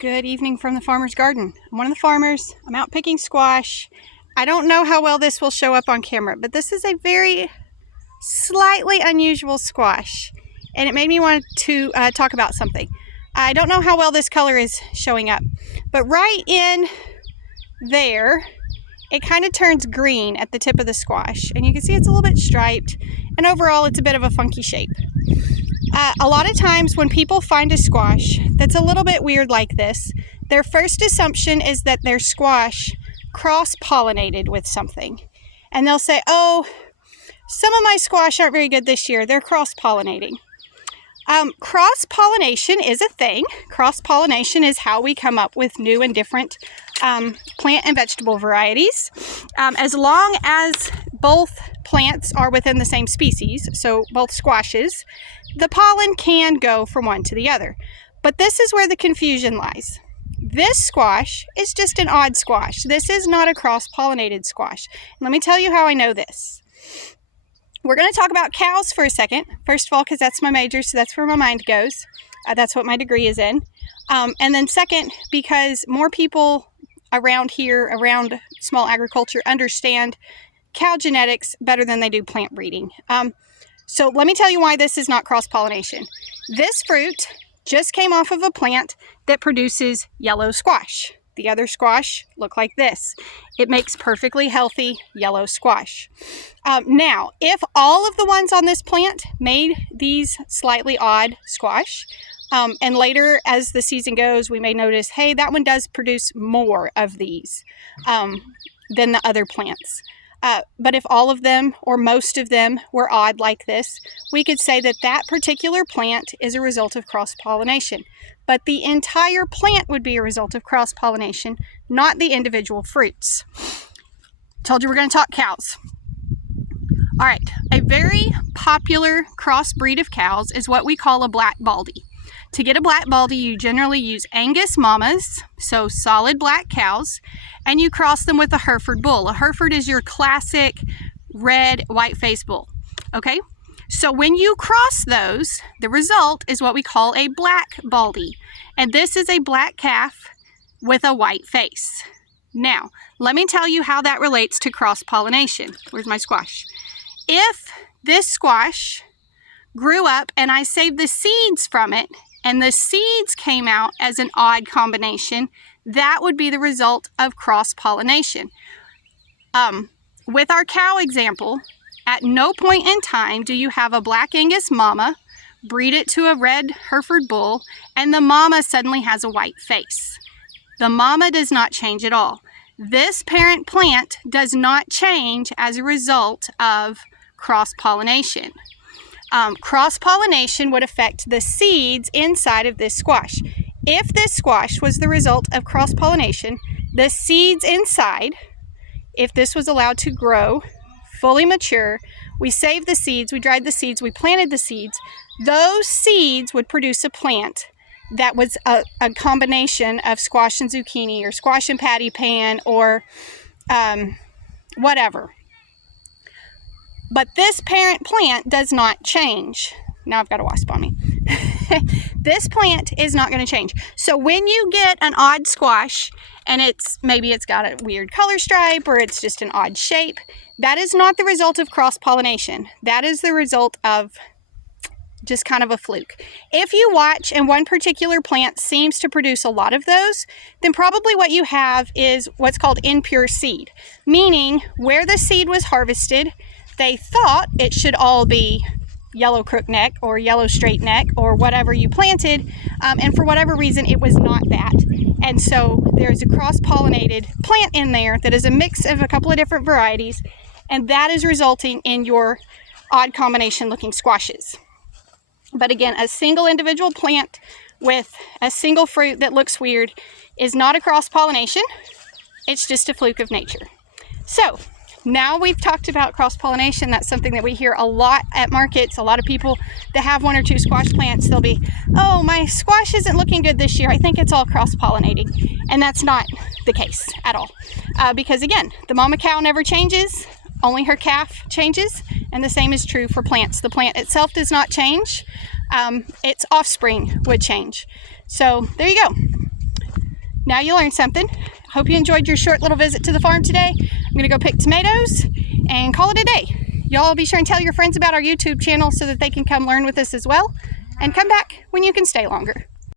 Good evening from the farmer's garden. I'm one of the farmers. I'm out picking squash. I don't know how well this will show up on camera, but this is a very slightly unusual squash, and it made me want to talk about something. I don't know how well this color is showing up, but right in there, it kind of turns green at the tip of the squash, and you can see it's a little bit striped, and overall it's a bit of a funky shape. A lot of times when people find a squash that's a little bit weird like this, their first assumption is that their squash cross-pollinated with something. And they'll say, oh, some of my squash aren't very good this year. They're cross-pollinating. Cross-pollination is a thing. Cross-pollination is how we come up with new and different plant and vegetable varieties. As long as both plants are within the same species, so both squashes, the pollen can go from one to the other. But this is where the confusion lies. This squash is just an odd squash. This is not a cross-pollinated squash. Let me tell you how I know this. We're going to talk about cows for a second. First of all, because that's my major, so that's where my mind goes. That's what my degree is in. And then second, because more people around here, around small agriculture, understand cow genetics better than they do plant breeding. So let me tell you why this is not cross-pollination. This fruit just came off of a plant that produces yellow squash. The other squash look like this. It makes perfectly healthy yellow squash. Now, if all of the ones on this plant made these slightly odd squash, and later as the season goes, we may notice, hey, that one does produce more of these than the other plants. But if all of them or most of them were odd like this, we could say that that particular plant is a result of cross-pollination. But the entire plant would be a result of cross-pollination, not the individual fruits. Told you we're going to talk cows. All right, a very popular crossbreed of cows is what we call a black baldy. To get a black baldy, you generally use Angus mamas, so solid black cows, and you cross them with a Hereford bull. A Hereford is your classic red white-faced bull, okay? So when you cross those, the result is what we call a black baldy, and this is a black calf with a white face. Now, let me tell you how that relates to cross-pollination. Where's my squash? If this squash grew up and I saved the seeds from it, and the seeds came out as an odd combination, that would be the result of cross-pollination. With our cow example, at no point in time do you have a black Angus mama, breed it to a red Hereford bull, and the mama suddenly has a white face. The mama does not change at all. This parent plant does not change as a result of cross-pollination. Cross-pollination would affect the seeds inside of this squash. If this squash was the result of cross-pollination, the seeds inside, if this was allowed to grow, fully mature, we saved the seeds, we dried the seeds, we planted the seeds, those seeds would produce a plant that was a combination of squash and zucchini or squash and patty pan or whatever. But this parent plant does not change. Now I've got a wasp on me. This plant is not going to change. So when you get an odd squash and maybe it's got a weird color stripe or it's just an odd shape, that is not the result of cross-pollination. That is the result of just kind of a fluke. If you watch and one particular plant seems to produce a lot of those, then probably what you have is what's called impure seed, meaning where the seed was harvested, they thought it should all be yellow crookneck or yellow straight neck or whatever you planted, and for whatever reason it was not that. And so there's a cross-pollinated plant in there that is a mix of a couple of different varieties, and that is resulting in your odd combination looking squashes. But again, a single individual plant with a single fruit that looks weird is not a cross-pollination. It's just a fluke of nature. So now we've talked about cross-pollination. That's something that we hear a lot at markets. A lot of people that have one or two squash plants, they'll be, oh, my squash isn't looking good this year. I think it's all cross-pollinating. And that's not the case at all. Because again, the mama cow never changes. Only her calf changes. And the same is true for plants. The plant itself does not change. Its offspring would change. So there you go. Now you learned something. Hope you enjoyed your short little visit to the farm today. I'm going to go pick tomatoes and call it a day. Y'all be sure and tell your friends about our YouTube channel so that they can come learn with us as well. And come back when you can stay longer.